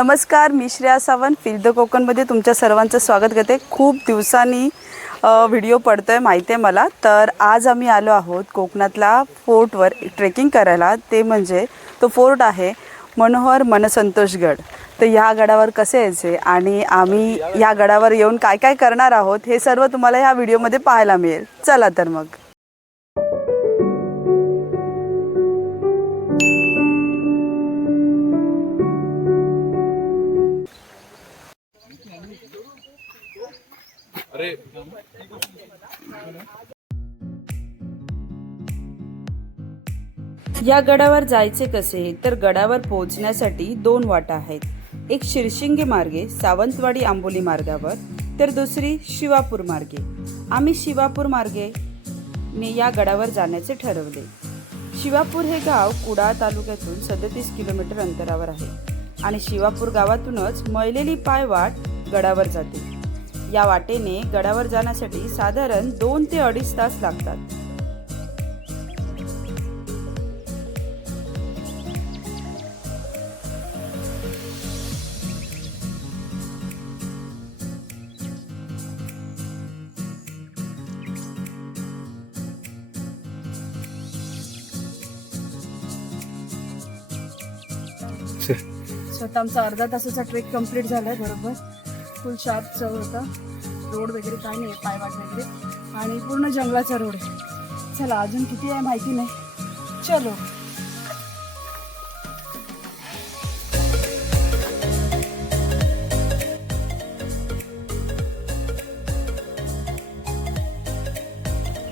नमस्कार, मी Shreya Sawant feel the कोकणमध्ये तुमच्या सर्वांचं स्वागत करते। खूप दिवसांनी व्हिडिओ पडतोय माहिती आहे मला। तर आज आम्ही आलो आहोत कोकणातला फोर्टवर ट्रेकिंग करायला। ते म्हणजे तो फोर्ट आहे मनोहर मनसंतोषगड। तर ह्या गडावर कसे यायचे आणि आम्ही ह्या गडावर येऊन काय काय करणार आहोत हे सर्व तुम्हाला ह्या व्हिडिओमध्ये पाहायला मिळेल। चला तर मग या गडावर जायचे कसे तर गडावर पोहोचण्यासाठी दोन वाटा आहेत। एक शिरशिंगे मार्गे सावंतवाडी आंबोली मार्गावर तर दुसरी शिवापूर मार्गे। आम्ही शिवापूर मार्गे ने या गडावर जाण्याचे ठरवले। शिवापूर हे गाव कुडाळ तालुक्यातून 37 किलोमीटर अंतरावर आहे आणि शिवापूर गावातूनच मळलेली पायवाट गडावर जाते। या वाटेने गडावर जाण्यासाठी साधारण 2 ते 2.5 तास लागतात। आमचा अर्धा तासाचा ट्रेक कंप्लीट झालाय। बरोबर फुल शार्प चव होता। रोड वगैरे काय नाही, पायवाट वगैरे आणि पूर्ण जंगलाचा रोड आहे। चला अजून किती आहे माहिती नाही, चलो।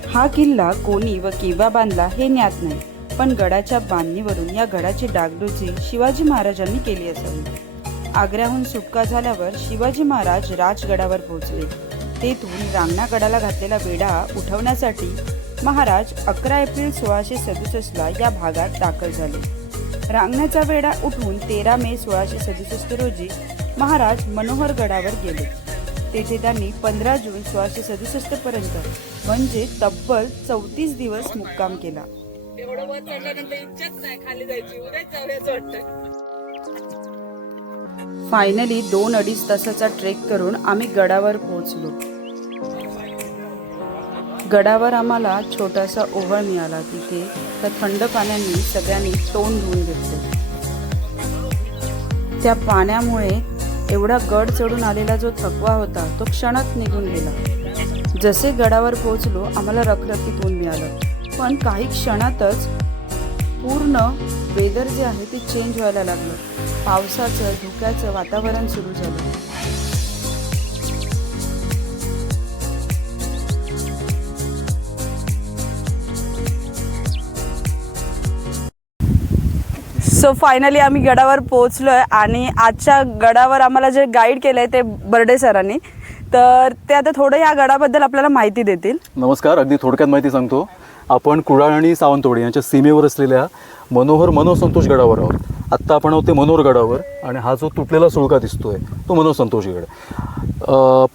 हा किल्ला कोणी व केव्हा बांधला हे ज्ञात नाही, पण गडाच्या बांधणीवरून या गडाची डागडुजी शिवाजी महाराजांनी केली असावी। आग्र्याहून सुटका झाल्यावर शिवाजी महाराज राजगडावर पोहोचले। तेथून रांगणा गडाला घातलेला वेढा उठवण्यासाठी महाराज 11 एप्रिल 1667 ला या भागात दाखल झाले। रांगण्याचा वेढा उठवून 13 मे 1667 रोजी महाराज मनोहर गडावर गेले। तेथे त्यांनी 15 जून 1667 पर्यंत म्हणजे तब्बल 34 दिवस मुक्काम केला। फायनली 2-2.5 तासाचा ट्रेक करून आम्ही गडावर पोहोचलो। गडावर आम्हाला छोटासा ओहळ मिळाला। तिथे त्या थंड पाण्याने सगळ्यांनी तोंड धुवून घेतले। त्या पाण्यामुळे एवढा गड चढून आलेला जो थकवा होता तो क्षणात निघून गेला। जसे गडावर पोहोचलो आम्हाला रखरखीत ऊन मिळालं, पण काही क्षणातच पूर्ण वेदर जे आहे ते चेंज व्हायला लागलं। पावसाचं धुक्याचं वातावरण सुरू झालं। सो फायनली आम्ही गडावर पोहोचलोय आणि आजच्या गडावर आम्हाला जे गाईड केलंय ते बर्डे सरांनी, तर ते आता थोडं या गडाबद्दल आपल्याला माहिती देतील। नमस्कार, अगदी थोडक्यात माहिती सांगतो। आपण कुडाळ आणि सावंतवाडी यांच्या सीमेवर असलेल्या मनोहर मनोसंतोष गडावर आहोत। आत्ता आपण आहोत ते मनोहर गडावर आणि हा जो तुटलेला सुळका दिसतोय तो मनोसंतोष गड।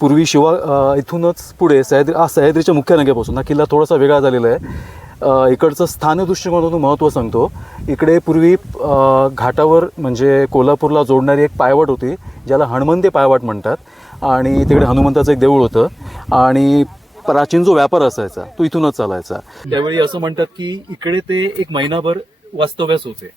पूर्वी इथूनच पुढे सह्याद्रीच्या मुख्य रंगेपासून हा किल्ला थोडासा वेगळा झालेला आहे। इकडचं स्थानिक दृष्टिकोनातून महत्त्व सांगतो। इकडे पूर्वी घाटावर म्हणजे कोल्हापूरला जोडणारी एक पायवाट होती ज्याला हनुमंते पायवाट म्हणतात आणि तिकडे हनुमंताचं एक देऊळ होतं आणि प्राचीन जो व्यापार असायचा तो इथूनच चालायचा। त्यावेळी असं म्हणतात की इकडे ते एक महिनाभर वास्तव्यास होते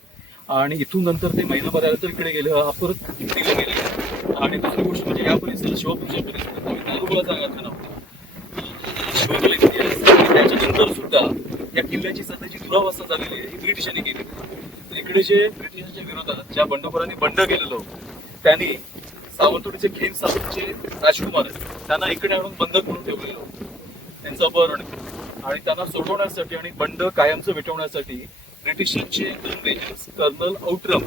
आणि इथून नंतर ते महिनाभर आल्यानंतर इकडे गेले, परत तिकडे गेले। आणि दुसरी गोष्ट म्हणजे या परिसरात शिवापूरच्या परिसरात दारुगोळा जागा नव्हता। त्याच्यानंतर सुद्धा या किल्ल्याची सध्याची दुरावस्था झालेली आहे ही ब्रिटिशांनी केली। इकडे जे ब्रिटिशांच्या विरोधात ज्या बंडखोरांनी बंड केलेलं त्यांनी सावंतवाडीचे खेम सावंतचे राजकुमार त्यांना इकडे आणून बंधक म्हणून ठेवलेलं होतं। त्यांचं अपहरण आणि त्यांना सोडवण्यासाठी आणि बंड कायमचं मिटवण्यासाठी ब्रिटिशांचे 2 रेजिमेंट्स कर्नल आउट्रम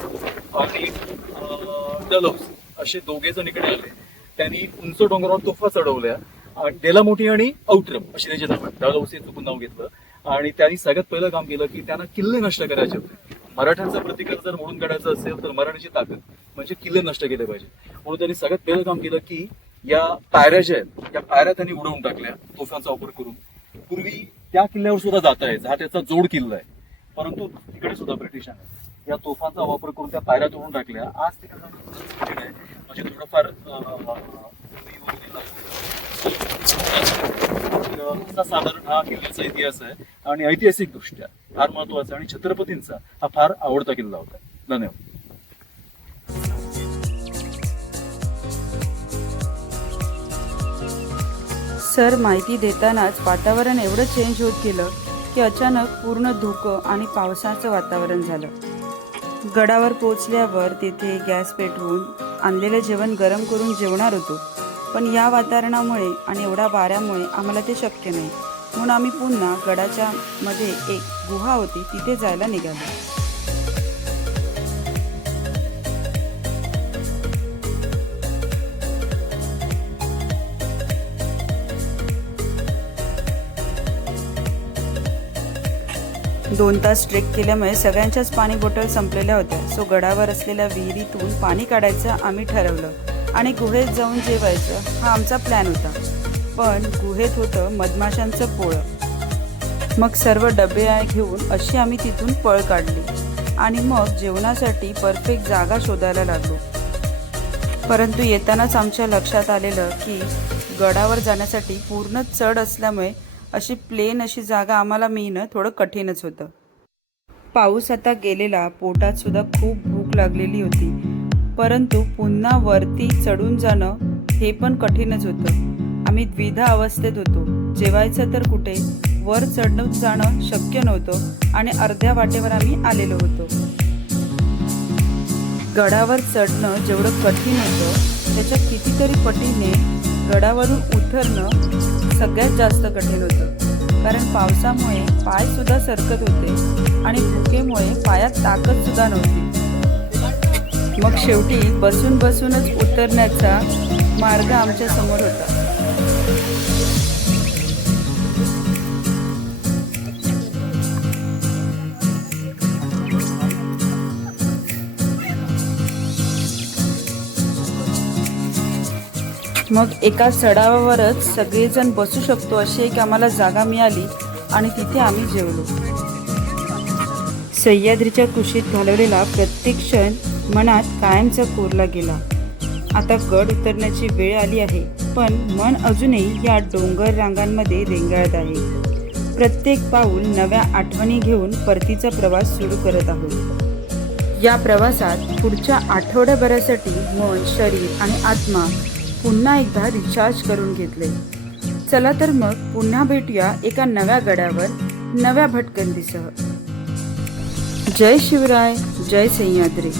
आणि डलहौसी असे 2 जण इकडे आले। त्यांनी उंच डोंगरावर तोफा चढवल्या आणि डेलामोटी आणि आउट्रम असे त्याचे नाव आहे। डलहौसी चुकून नाव घेतलं आणि त्यांनी सगळ्यात पहिलं काम केलं की त्यांना किल्ले नष्ट करायचे होते। मराठ्यांचा प्रतिकार जर मोडून काढायचा असेल तर मराठीची ताकद म्हणजे किल्ले नष्ट केले पाहिजे, म्हणून त्यांनी सगळ्यात पहिलं काम केलं की या पायऱ्या ज्या आहेत या पायऱ्या त्यांनी उडवून टाकल्या तोफांचा वापर करून। पूर्वी त्या किल्ल्यावर सुद्धा जाता यायचं, हा त्याचा जोड किल्ला आहे, परंतु तिकडे सुद्धा ब्रिटिशांनी या तोफांचा वापर करून त्या पायऱ्या तोडून टाकल्या. आज तिकडे जाणं कठीण आहे. म्हणजे थोडंफार असा साधारण हा किल्ल्याचा इतिहास आहे आणि ऐतिहासिक दृष्ट्या फार महत्वाचा आणि छत्रपतींचा हा फार आवडता किल्ला होता. धन्यवाद. सर माहिती देतानाच वातावरण एवढं चेंज होत गेलं की अचानक पूर्ण धुकं आणि पावसाचं वातावरण झालं. गडावर पोचल्यावर तिथे गॅस पेटवून आणलेलं जेवण गरम करून जेवणार होतो, पण या वातावरणामुळे आणि एवढ्या वाऱ्यामुळे आम्हाला ते शक्य नाही. म्हणून आम्ही पुन्हा गडाच्या मध्ये एक गुहा होती तिथे जायला निघालो. दोन तास ट्रेक केल्यामुळे सगळ्यांच्याच पाणी बॉटल संपलेल्या होत्या. सो गडावर असलेल्या विहिरीतून पाणी काढायचं आम्ही ठरवलं आणि गुहेत जाऊन जेवायचं हा आमचा प्लॅन होता. पण गुहेत होतं मधमाशांचं पोळं. मग सर्व डबे घेऊन अशी आम्ही तिथून पळ काढली आणि मग जेवणासाठी परफेक्ट जागा शोधायला लागलो. परंतु येतानाच आमच्या लक्षात आलेलं की गडावर जाण्यासाठी पूर्ण चढ असल्यामुळे अशी प्लेन अशी जागा आम्हाला मिळणं थोडं कठीणच होतं. पाऊस आता गेलेला, पोटात सुद्धा खूप भूक लागलेली होती, परंतु पुन्हा वरती चढून जाणं हे पण कठीणच होतं. आम्ही द्विधा अवस्थेत होतो. जेवायचं तर कुठे, वर चढून जाणं शक्य नव्हतं आणि अर्ध्या वाटेवर आम्ही आलेलो होतो. गडावर चढणं जेवढं कठीण होतं त्याच्या कितीतरी पटीने गडावरून उतरणं सगळ्यात जास्त कठीण होतं. कारण पावसामुळे पाय सुद्धा सरकत होते आणि भुकेमुळे पायात ताकद सुद्धा नव्हती. मग शेवटी बसूनच उतरण्याचा मार्ग आमच्या समोर होता. मग एका चढावावरच सगळेजण बसू शकतो अशी एक आम्हाला जागा मिळाली आणि तिथे आम्ही जेवलो. सह्याद्रीच्या कुशीत घालवलेला प्रत्येक क्षण मनात कायमचा कोरला गेला. आता गड उतरण्याची वेळ आली आहे, पण मन अजूनही या डोंगर रांगांमध्ये रेंगाळत आहे. प्रत्येक पाऊल नव्या आठवणी घेऊन परतीचा प्रवास सुरू करत आहोत. या प्रवासात पुढच्या आठवड्याभरासाठी मन, शरीर आणि आत्मा पुन्हा एकदा रिचार्ज करून घेतले. चला तर मग पुन्हा भेटूया एका नव्या गडावर, नव्या भटकंतीसह. जय शिवराय, जय सह्याद्री.